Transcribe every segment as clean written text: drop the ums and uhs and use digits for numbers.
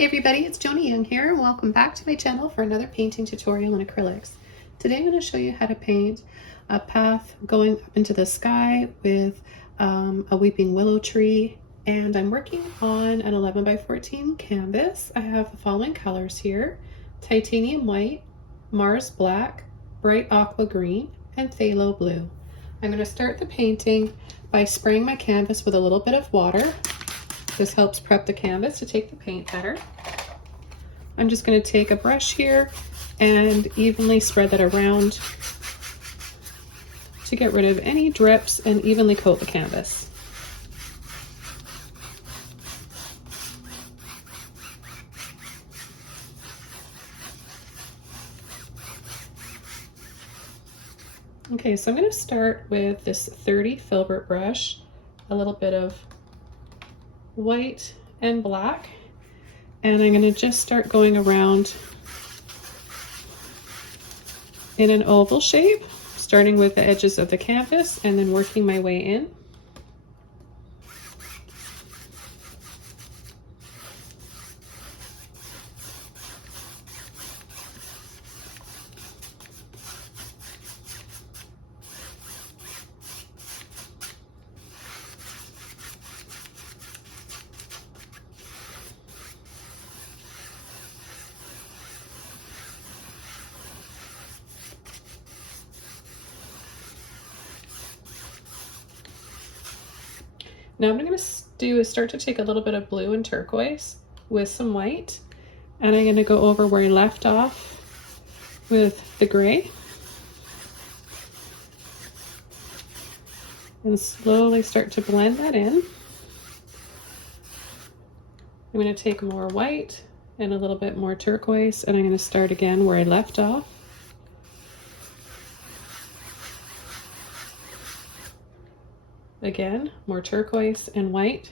Hey everybody, it's Joni Young here and welcome back to my channel for another painting tutorial in acrylics. Today I'm going to show you how to paint a path going up into the sky with a weeping willow tree, and I'm working on an 11 by 14 canvas. I have the following colors here: titanium white, Mars black, bright aqua green, and phthalo blue. I'm going to start the painting by spraying my canvas with a little bit of water. This helps prep the canvas to take the paint better. I'm just going to take a brush here and evenly spread that around to get rid of any drips and evenly coat the canvas. Okay, so I'm going to start with this 30 filbert brush, a little bit of white and black, and I'm going to just start going around in an oval shape, starting with the edges of the canvas and then working my way in. Now what I'm going to do is start to take a little bit of blue and turquoise with some white, and I'm going to go over where I left off with the gray and slowly start to blend that in. I'm going to take more white and a little bit more turquoise, and I'm going to start again where I left off. Again, more turquoise and white.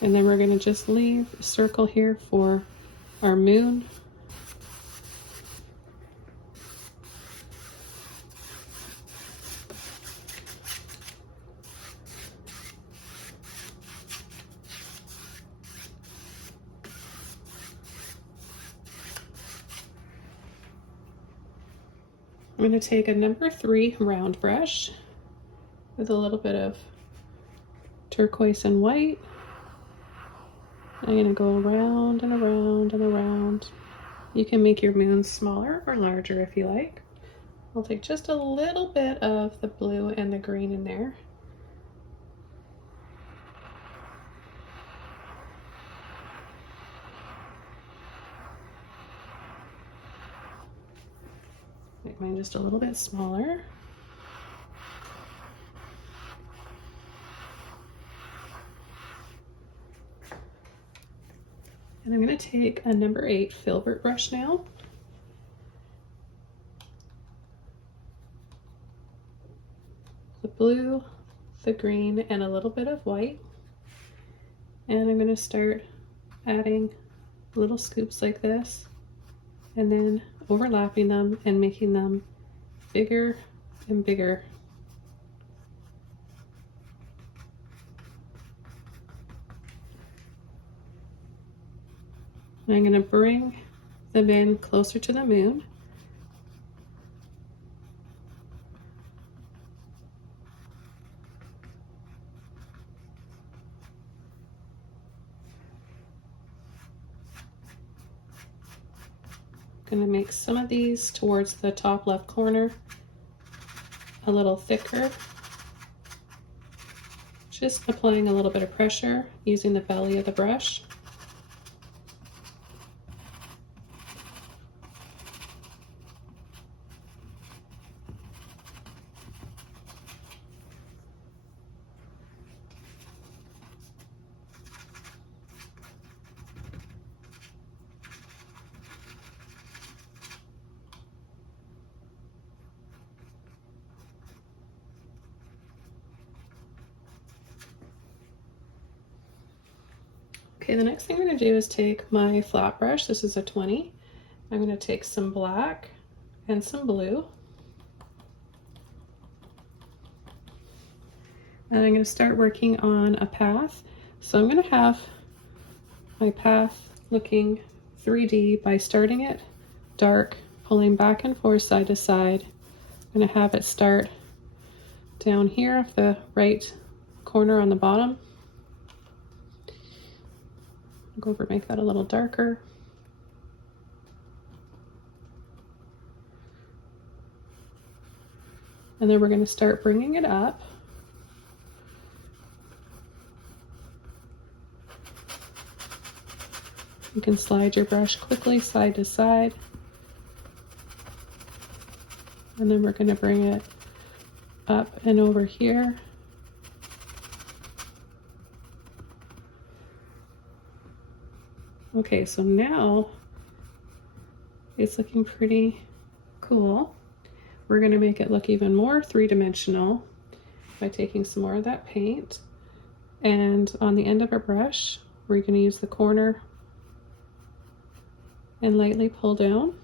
And then we're going to just leave a circle here for our moon. I'm going to take a number 3 round brush with a little bit of turquoise and white. I'm going to go around and around and around. You can make your moon smaller or larger if you like. I'll take just a little bit of the blue and the green in there. Make mine just a little bit smaller. And I'm going to take a number 8 filbert brush now. The blue, the green, and a little bit of white. And I'm going to start adding little scoops like this, and then overlapping them and making them bigger and bigger. And I'm going to bring them in closer to the moon. Going to make some of these towards the top left corner a little thicker, just applying a little bit of pressure using the belly of the brush. Okay, the next thing I'm going to do is take my flat brush. This is a 20. I'm going to take some black and some blue. and I'm going to start working on a path. So I'm going to have my path looking 3D by starting it dark, pulling back and forth side to side. I'm going to have it start down here off the right corner on the bottom. I'll go over and make that a little darker. And then we're going to start bringing it up. You can slide your brush quickly side to side. And then we're going to bring it up and over here. Okay, so now it's looking pretty cool. We're going to make it look even more three-dimensional by taking some more of that paint. And on the end of our brush, we're going to use the corner and lightly pull down.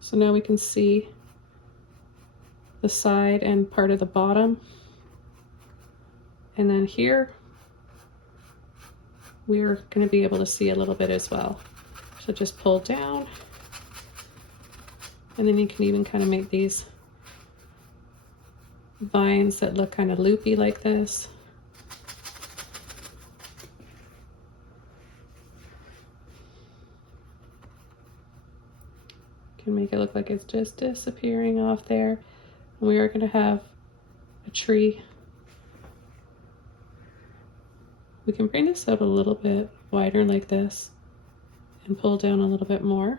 So now we can see the side and part of the bottom. And then here, we're going to be able to see a little bit as well. So just pull down, and then you can even kind of make these vines that look kind of loopy like this. Can make it look like it's just disappearing off there. And we are going to have a tree. We can bring this up a little bit wider like this and pull down a little bit more.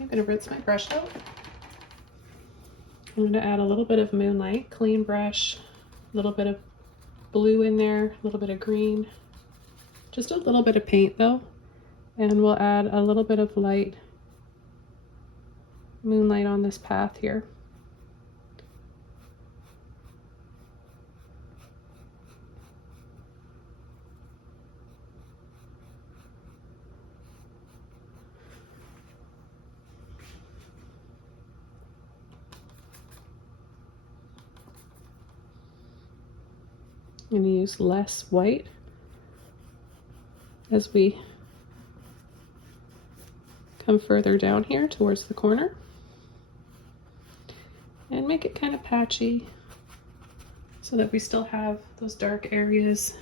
I'm going to rinse my brush out. I'm going to add a little bit of Moonlight, clean brush, a little bit of blue in there, a little bit of green, just a little bit of paint though, and we'll add a little bit of light Moonlight on this path here. I'm going to use less white as we come further down here towards the corner, and make it kind of patchy so that we still have those dark areas.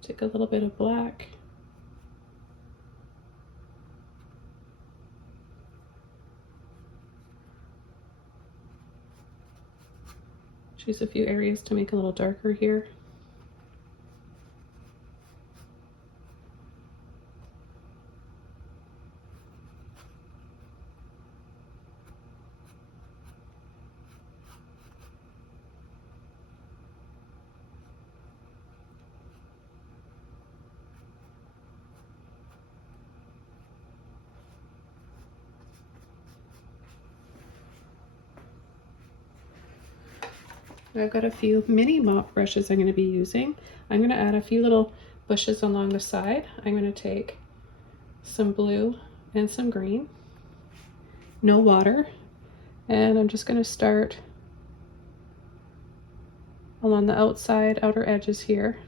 Take a little bit of black. Choose a few areas to make a little darker here. I've got a few mini mop brushes I'm going to be using. I'm going to add a few little bushes along the side. I'm going to take some blue and some green, no water, and I'm just going to start along the outer edges here.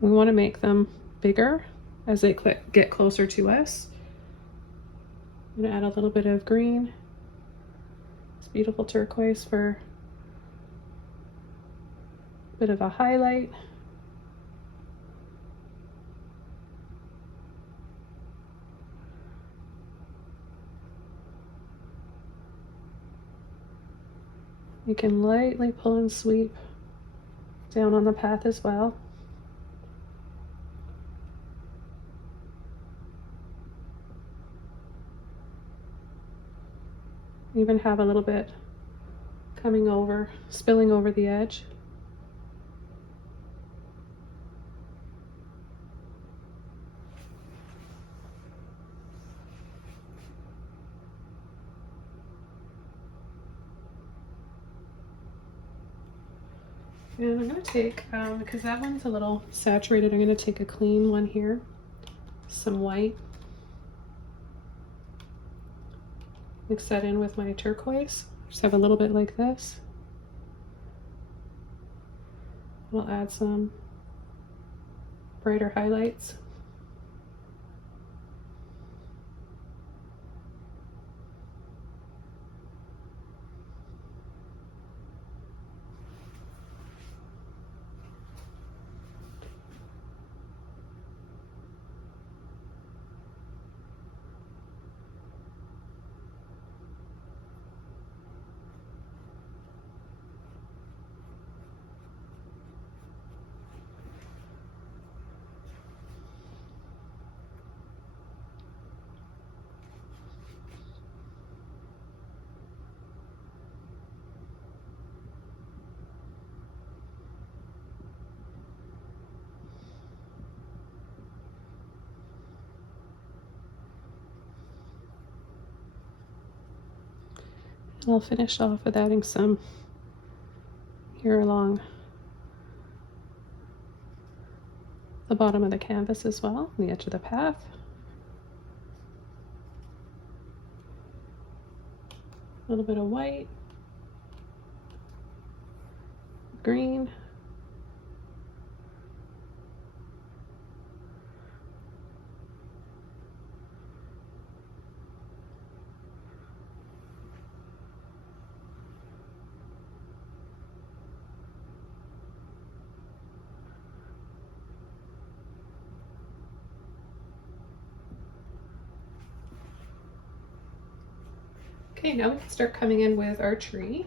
We want to make them bigger as they get closer to us. I'm going to add a little bit of green. It's beautiful turquoise for a bit of a highlight. You can lightly pull and sweep down on the path as well. Even have a little bit coming over, spilling over the edge. And I'm going to take, because that one's a little saturated, I'm going to take a clean one here, some white, mix that in with my turquoise, just have a little bit like this. We'll add some brighter highlights. I'll finish off with adding some here along the bottom of the canvas as well, the edge of the path. A little bit of white, green, okay, now we can start coming in with our tree.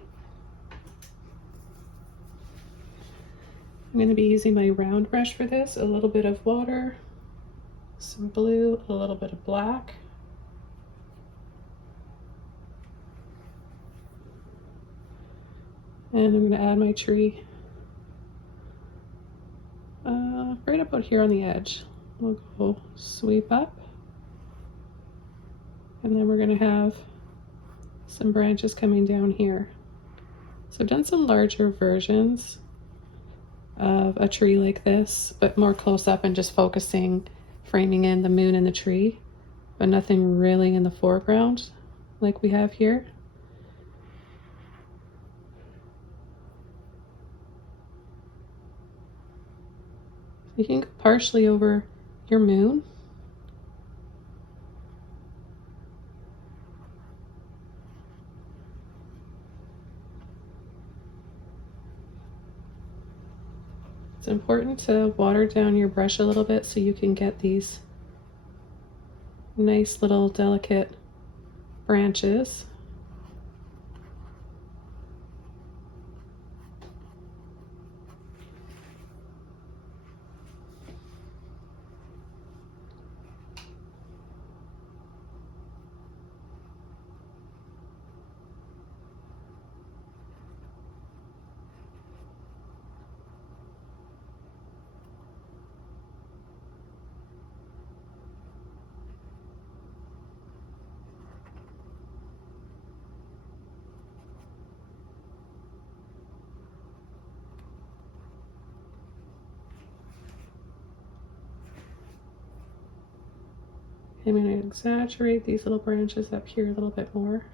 I'm going to be using my round brush for this, a little bit of water, some blue, a little bit of black. And I'm going to add my tree right about here on the edge. We'll go sweep up. And then we're going to have some branches coming down here. So I've done some larger versions of a tree like this, but more close up and just focusing, framing in the moon and the tree, but nothing really in the foreground like we have here. You can go partially over your moon. It's important to water down your brush a little bit so you can get these nice little delicate branches. I'm going to exaggerate these little branches up here a little bit more.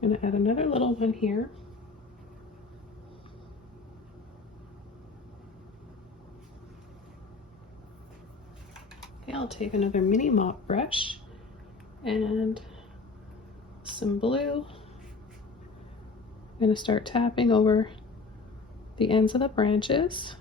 I'm going to add another little one here. Okay, I'll take another mini mop brush and some blue. I'm going to start tapping over the ends of the branches.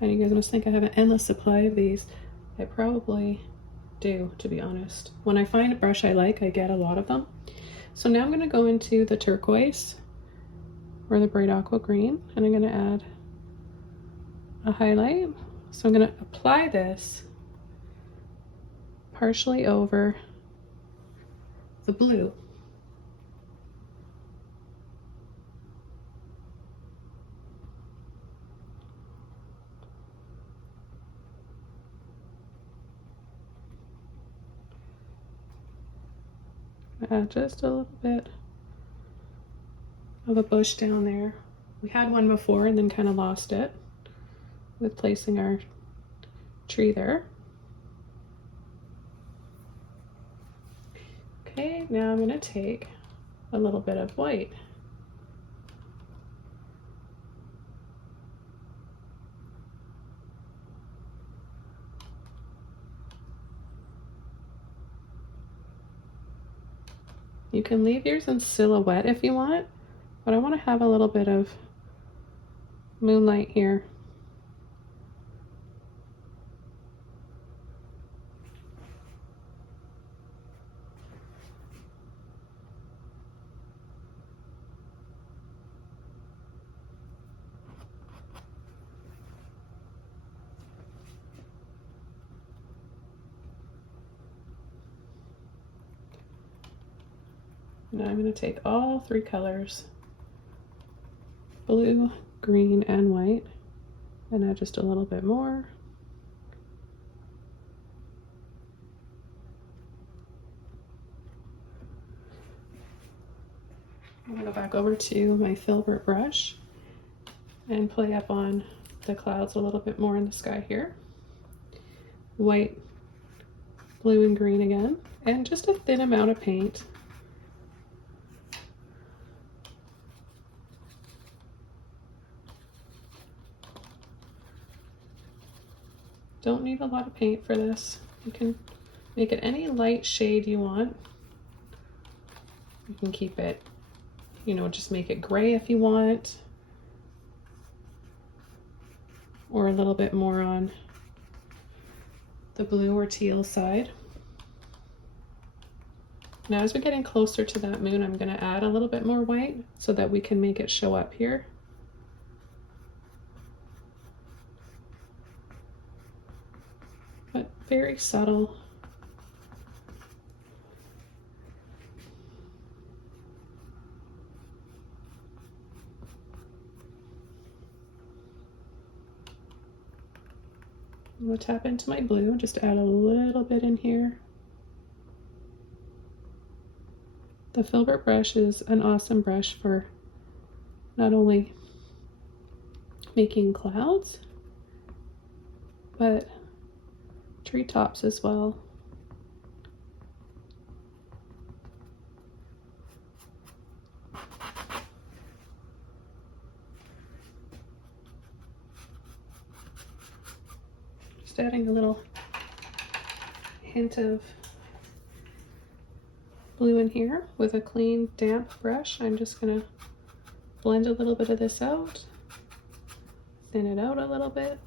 And you guys must think I have an endless supply of these. I probably do, to be honest. When I find a brush I like, I get a lot of them. So now I'm going to go into the turquoise or the bright aqua green, and I'm going to add a highlight. So I'm going to apply this partially over the blue. Add just a little bit of a bush down there. We had one before and then kind of lost it with placing our tree there. Okay, now I'm going to take a little bit of white. You can leave yours in silhouette if you want, but I want to have a little bit of moonlight here. Now I'm going to take all three colors, blue, green, and white, and add just a little bit more. I'm going to go back over to my filbert brush and play up on the clouds a little bit more in the sky here. White, blue, and green again, and just a thin amount of paint. Don't need a lot of paint for this. You can make it any light shade you want. You can keep it, you know, just make it gray if you want, or a little bit more on the blue or teal side. Now as we're getting closer to that moon, I'm going to add a little bit more white so that we can make it show up here. But very subtle. I'm going to tap into my blue, just add a little bit in here. The filbert brush is an awesome brush for not only making clouds, but treetops as well. Just adding a little hint of blue in here with a clean, damp brush. I'm just going to blend a little bit of this out, thin it out a little bit.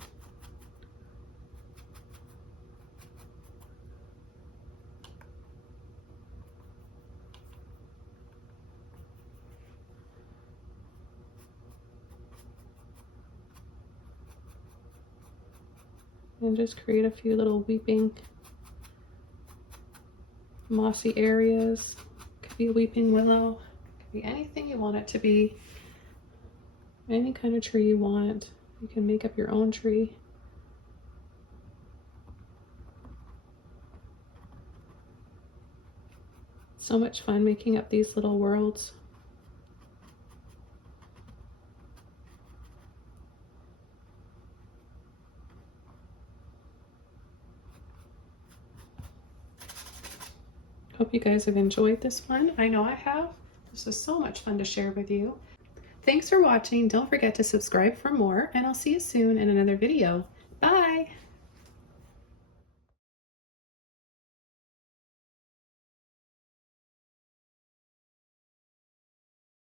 And just create a few little weeping mossy areas. Could be a weeping willow, could be anything you want it to be, any kind of tree you want. You can make up your own tree. So much fun making up these little worlds. Hope you guys have enjoyed this one. I know I have. This was so much fun to share with you. Thanks for watching. Don't forget to subscribe for more, and I'll see you soon in another video. Bye!